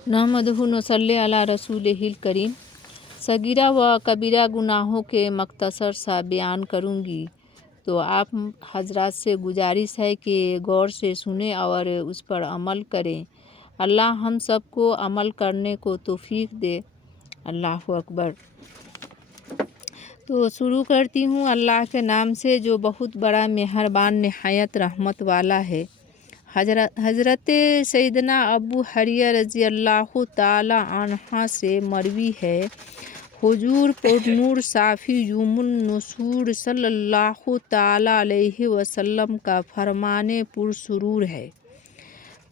नहमदहु नसल्ली अला रसूलिहिल करीम। सगीरा व कबीरा गुनाहों के मख्तसर सा बयान करूँगी, तो आप हजरात से गुजारिश है कि गौर से सुने और उस पर अमल करें। अल्लाह हम सबको अमल करने को तौफीक दे। अल्लाह अकबर। तो शुरू करती हूँ अल्लाह के नाम से जो बहुत बड़ा मेहरबान निहायत रहमत वाला है। हज़रत सैयदना अबू हरिया रज़ी अल्लाह ताला अन्हा से मरवी है, हुजूर पुरनूर साफ़ी युमुन नसूर सल्लल्लाहु ताला अलैहि वसल्लम का फरमाने पुरसुरूर है,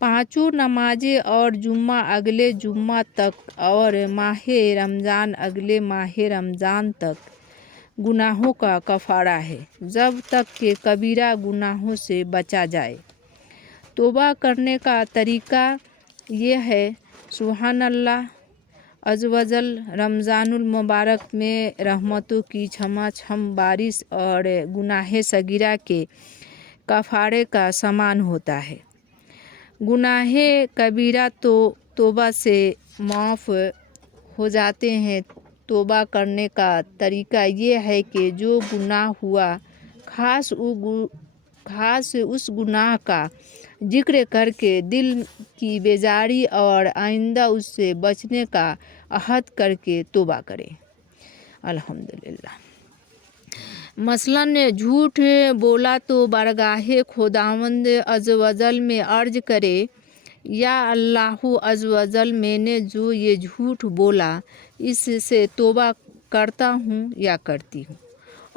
पाँचों नमाजें और जुम्मा अगले जुम्मा तक और माहे रमज़ान अगले माहे रमज़ान तक गुनाहों का कफ़ारा है, जब तक कि कबीरा गुनाहों से बचा जाए। तौबा करने का तरीक़ा ये है, सुभान अल्लाह अज़्वजल, रमज़ानुल मुबारक में रहमतों की छमाछम बारिश और गुनाह सगीरा के कफ़ारे का समान होता है। गुनाह कबीरा तो तौबा से माफ़ हो जाते हैं। तौबा करने का तरीक़ा ये है कि जो गुनाह हुआ ख़ास उस गुनाह का जिक्र करके दिल की बेजारी और आइंदा उससे बचने का अहद करके तौबा करें। अल्हम्दुलिल्लाह। मसलन झूठ बोला तो बारगाहे खुदावंद अज़्वजल में अर्ज करे, या अल्लाह अज़्वजल, मैंने जो ये झूठ बोला इससे तौबा करता हूँ या करती हूँ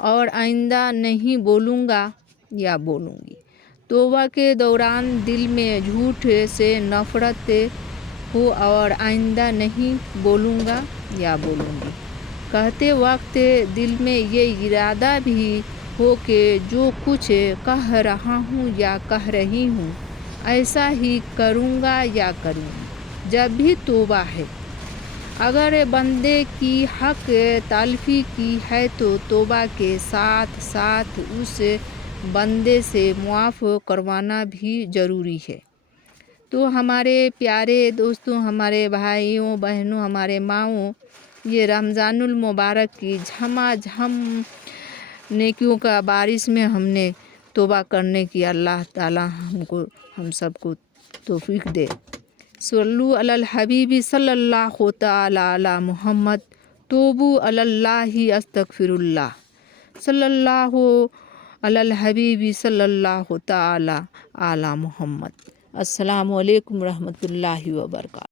और आइंदा नहीं बोलूँगा या बोलूँगी। तौबा के दौरान दिल में झूठ से नफ़रत हो और आइंदा नहीं बोलूँगा या बोलूँगी कहते वक्त दिल में ये इरादा भी हो कि जो कुछ कह रहा हूँ या कह रही हूँ ऐसा ही करूँगा या करूँगी, जब भी तौबा है। अगर बंदे की हक तलफी की है तो तौबा के साथ साथ उस बंदे से मुआफ़ करवाना भी ज़रूरी है। तो हमारे प्यारे दोस्तों, हमारे भाइयों बहनों, हमारे माओं, ये रमज़ानुल मुबारक की झमाझम नेकियों का बारिश में हमने तौबा करने की अल्लाह ताला हम सबको तौफीक दे। सल्लु अलल हबीबी सल्लल्लाहु ताला अला मुहम्मद, तूबू अलल्लाहि अस्तगफिरुल्लाह, सल्लल्लाहु अलल हबीबी सल्लल्लाहु ताला अला मुहम्मद। अस्सलामु अलैकुम रहमतुल्लाहि व बरकातहू।